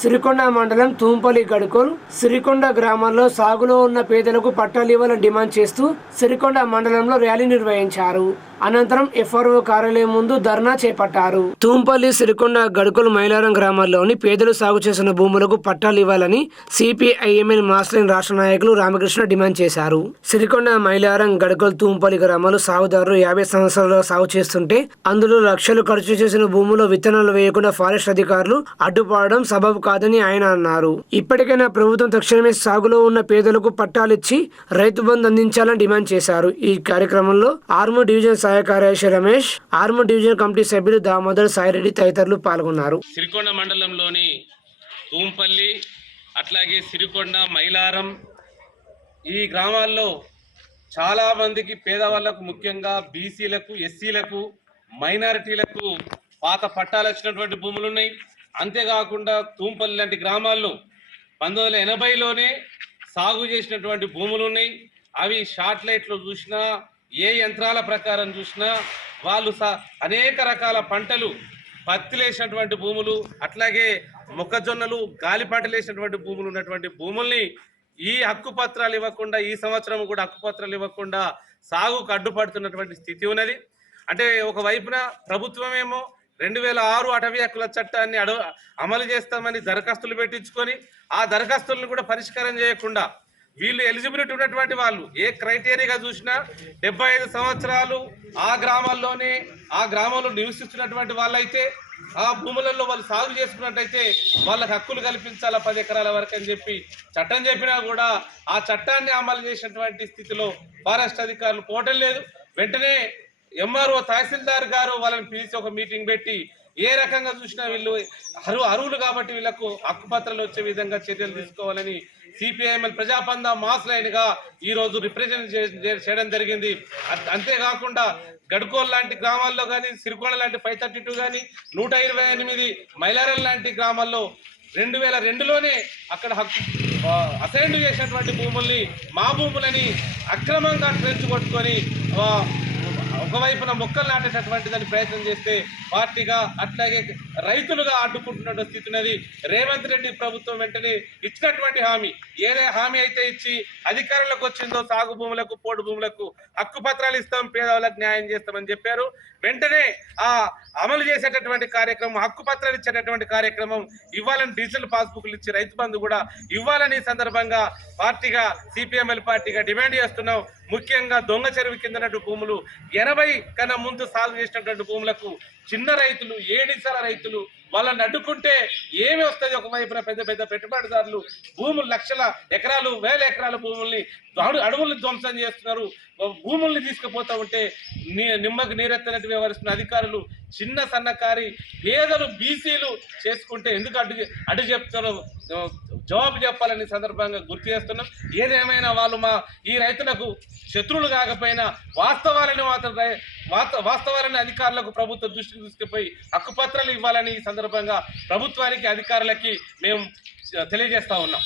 సిరికొండ మండలం తూంపల్లి గడుకోల్. సిరికొండ గ్రామంలో సాగులో ఉన్న పేదలకు పట్టాలు ఇవ్వాలని డిమాండ్ చేస్తూ సిరికొండ మండలంలో ర్యాలీ నిర్వహించారు. అనంతరం ఎఫ్ఆర్ఓ కార్యాలయం ముందు ధర్నా చేపట్టారు. తూంపల్లి సిరికొండ గడుకుల మైలారం గ్రామాల్లోని పేదలు సాగు చేసిన భూములకు పట్టాలు ఇవ్వాలని సిపిఐఎంఎల్ మాస్లైన్ రాష్ట్ర నాయకులు రామకృష్ణ డిమాండ్ చేశారు. సిరికొండ మైలారం గడుకుల తూంపల్లి గ్రామాలు సాగుదారులు యాభై సంవత్సరాలుగా సాగు చేస్తుంటే అందులో లక్షలు ఖర్చు చేసిన భూములో విత్తనాలు వేయకుండా ఫారెస్ట్ అధికారులు అడ్డుపడడం సబబు కాదని ఆయన అన్నారు. ఇప్పటికైనా ప్రభుత్వం తక్షణమే సాగులో ఉన్న పేదలకు పట్టాలిచ్చి రైతు బంధు అందించాలని డిమాండ్ చేశారు. ఈ కార్యక్రమంలో ఆర్మూర్ డివిజన్ సహాయ కార్యదర్శి రమేష్ ఆర్మ డివిజన్ కమిటీ సభ్యులు దామోదర్ సాయిరెడ్డి తదితరులు పాల్గొన్నారు. సిరికొండ మండలంలోని తూంపల్లి అట్లాగే సిరికొండ మైలారం ఈ గ్రామాల్లో చాలామందికి పేదవాళ్ళకు ముఖ్యంగా బీసీలకు ఎస్సీలకు మైనారిటీలకు పాత పట్టాలు వచ్చినటువంటి భూములు ఉన్నాయి. అంతేకాకుండా తూంపల్లి లాంటి గ్రామాల్లో పంతొమ్మిది వందల ఎనభైలోనే సాగు చేసినటువంటి భూములు ఉన్నాయి. అవి షార్ట్ లైట్లో చూసినా ఏ యంత్రాల ప్రకారం చూసినా వాళ్ళు స అనేక రకాల పంటలు పత్తి లేసినటువంటి భూములు అట్లాగే మొక్కజొన్నలు గాలి పంటలు వేసినటువంటి భూములు ఉన్నటువంటి భూముల్ని ఈ హక్కు పత్రాలు ఇవ్వకుండా ఈ సంవత్సరం కూడా హక్కు పత్రాలు ఇవ్వకుండా సాగుకు అడ్డుపడుతున్నటువంటి స్థితి ఉన్నది. అంటే ఒక వైపున ప్రభుత్వమేమో రెండు వేల ఆరు అటవీ హక్కుల చట్టాన్ని అడు అమలు చేస్తామని దరఖాస్తులు పెట్టించుకొని ఆ దరఖాస్తులను కూడా పరిష్కారం చేయకుండా వీళ్ళు ఎలిజిబిలిటీ ఉన్నటువంటి వాళ్ళు ఏ క్రైటీరియాగా చూసినా డెబ్బై ఐదు సంవత్సరాలు ఆ గ్రామాల్లోనే ఆ గ్రామంలో నివసిస్తున్నటువంటి వాళ్ళైతే ఆ భూములలో వాళ్ళు సాగు చేసుకున్నట్టయితే వాళ్ళకి హక్కులు కల్పించాలా పది ఎకరాల వరకు అని చెప్పి చట్టం చెప్పినా కూడా ఆ చట్టాన్ని అమలు చేసినటువంటి స్థితిలో ఫారెస్ట్ అధికారులు పోవటం లేదు. వెంటనే ఎంఆర్ఓ తహసీల్దార్ గారు వాళ్ళని పిలిచి ఒక మీటింగ్ పెట్టి ఏ రకంగా చూసినా వీళ్ళు అరు అరువులు కాబట్టి వీళ్ళకు హక్కుపత్రాలు వచ్చే విధంగా చర్యలు తీసుకోవాలని సిపిఐఎంఎల్ ప్రజాపంద మాస్ లైన్గా ఈ రోజు రిప్రజెంట్ చేయడం జరిగింది. అంతేకాకుండా గడ్కోల్ లాంటి గ్రామాల్లో కానీ సిరికోణ లాంటి ఫైవ్ థర్టీ టూ కానీ నూట ఇరవై ఎనిమిది మైలారల్ లాంటి గ్రామాల్లో రెండు వేల రెండులోనే అక్కడ హక్కు అసైన్ చేసినటువంటి భూముల్ని మా భూములని అక్రమంగా ట్రెంచ్ కొట్టుకొని ఒకవైపున మొక్కలు నాటేటటువంటి దాన్ని ప్రయత్నం చేస్తే పార్టీగా అట్లాగే రైతులుగా అడ్డుకుంటున్న స్థితి ఉన్నది రేవంత్ రెడ్డి ప్రభుత్వం వెంటనే ఇచ్చినటువంటి హామీ. ఏదే హామీ అయితే ఇచ్చి అధికారంలోకి వచ్చిందో సాగు భూములకు పోడు భూములకు హక్కు పత్రాలు ఇస్తాం పేదవాళ్ళకి న్యాయం చేస్తామని చెప్పారు. వెంటనే ఆ అమలు చేసేటటువంటి కార్యక్రమం హక్కు పత్రాలు ఇచ్చేటటువంటి కార్యక్రమం ఇవ్వాలని డిజిటల్ పాస్బుక్లు ఇచ్చి రైతు బంధు కూడా ఇవ్వాలని సందర్భంగా పార్టీగా సిపిఎంఎల్ పార్టీగా డిమాండ్ చేస్తున్నాం. ముఖ్యంగా దొంగ చెరువు కిందనటువంటి భూములు ఎనభై కన్నా ముందు సాగు చేసినటువంటి భూములకు చిన్న చిన్న రైతులు ఏడిసల రైతులు వాళ్ళని అడ్డుకుంటే ఏమి వస్తుంది? ఒకవైపున పెద్ద పెద్ద పెట్టుబడిదారులు భూములు లక్షల ఎకరాలు వేల ఎకరాల భూముల్ని అడు అడవుల్ని ధ్వంసం చేస్తున్నారు. భూముల్ని తీసుకుపోతా ఉంటే నిమ్మకు నీరెత్తనట్టు వ్యవహరిస్తున్న అధికారులు చిన్న సన్నకారి పేదలు బీసీలు చేసుకుంటే ఎందుకు అడ్డు అడ్డు చెప్తారో జవాబు చెప్పాలని సందర్భంగా గుర్తు చేస్తున్నాం. ఏదేమైనా వాళ్ళు మా ఈ రైతులకు శత్రువులు కాకపోయినా వాస్తవాలని మాత్రం వాస్త- వాస్తవాలని అధికారులకు ప్రభుత్వ దృష్టికి తీసుకుపోయి హక్కుపత్రాలు ఇవ్వాలని ఈ సందర్భంగా ప్రభుత్వానికి అధికారులకి మేము తెలియజేస్తా ఉన్నాం.